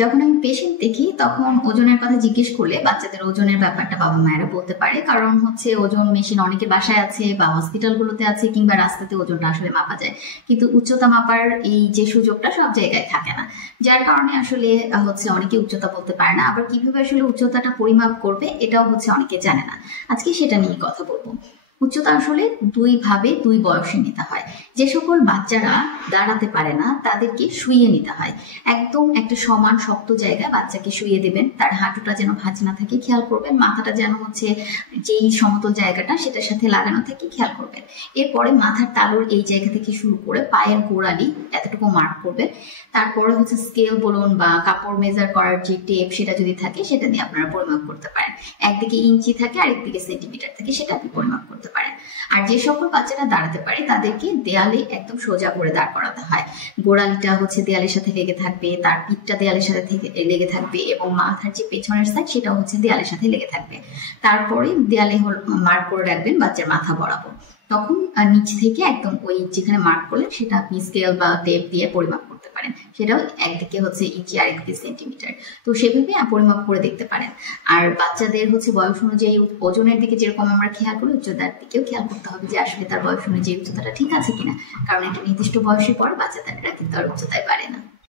যখন আমি পেশেন্ট দেখি তখন ওজনের কথা জিজ্ঞেস করলে বাচ্চাদের ওজনের ব্যাপারটা বাবা মায়েরা বলতে পারে, কারণ হচ্ছে ওজন মেশিন অনেকের বাসায় আছে বা হসপিটালগুলোতে আছে কিংবা রাস্তাতে ওজনটা আসলে মাপা যায়, কিন্তু উচ্চতা মাপার এই যে সুযোগটা সব জায়গায় থাকে না, যার কারণে আসলে হচ্ছে অনেকে উচ্চতা বলতে পারে না। আবার কিভাবে আসলে উচ্চতাটা পরিমাপ করবে এটাও হচ্ছে অনেকে জানে না। আজকে সেটা নিয়ে কথা বলবো। উচ্চতা আসলে দুই ভাবে দুই বয়সে নিতে হয়। যে সকল বাচ্চারা দাঁড়াতে পারে না তাদেরকে শুইয়ে নিতে হয়। একদম একটা সমান শক্ত জায়গায় বাচ্চাকে শুইয়ে দেবেন, তার হাঁটুটা যেন ভাঁজ না থাকে খেয়াল করবেন, মাথাটা যেন হচ্ছে যেই সমতল জায়গাটা সেটার সাথে লাগানো থাকে খেয়াল করবেন। এরপরে মাথার তালুর এই জায়গা থেকে শুরু করে পায়ের গোড়ালি এতটুকু মার্ক করবেন। তারপরে হচ্ছে স্কেল বলুন বা কাপড় মেজার করার যে টেপ সেটা যদি থাকে সেটা দিয়ে আপনারা পরিমাপ করতে পারেন। একদিকে ইঞ্চি থাকে আরেকদিকে সেন্টিমিটার থাকে, সেটা আপনি পরিমাপ করতে পারেন। আর যে সকল বাচ্চারা দাঁড়াতে পারে তাদেরকে দেয়ালে একদম সোজা করে দাঁড় করাতে হয়। গোড়ালিটা হচ্ছে দেয়ালের সাথে লেগে থাকবে, তার পিঠটা দেয়ালের সাথে লেগে থাকবে এবং মাথার যে পেছনের সাইড সেটা হচ্ছে দেয়ালের সাথে লেগে থাকবে। তারপরে দেয়ালে মার্ক করে রাখবেন বাচ্চার মাথা বরাবর। তখন নিচ থেকে একদম ওই যেখানে মার্ক করলেন সেটা আপনি স্কেল বা টেপ দিয়ে পরিমাপ করতে পারেন। সেটাও একদিকে হচ্ছে ইঞ্চি আরেকদিকে সেন্টিমিটার, তো সেভাবে পরিমাপ করে দেখতে পারেন। আর বাচ্চাদের হচ্ছে বয়স অনুযায়ী ওজনের দিকে যেরকম আমরা খেয়াল করি, উচ্চতার দিকেও খেয়াল করতে হবে যে আসলে তার বয়স অনুযায়ী উচ্চতাটা ঠিক আছে কিনা, কারণ একটা নির্দিষ্ট বয়সের পর বাচ্চাদের কিন্তু আর উচ্চতায় বাড়ে না।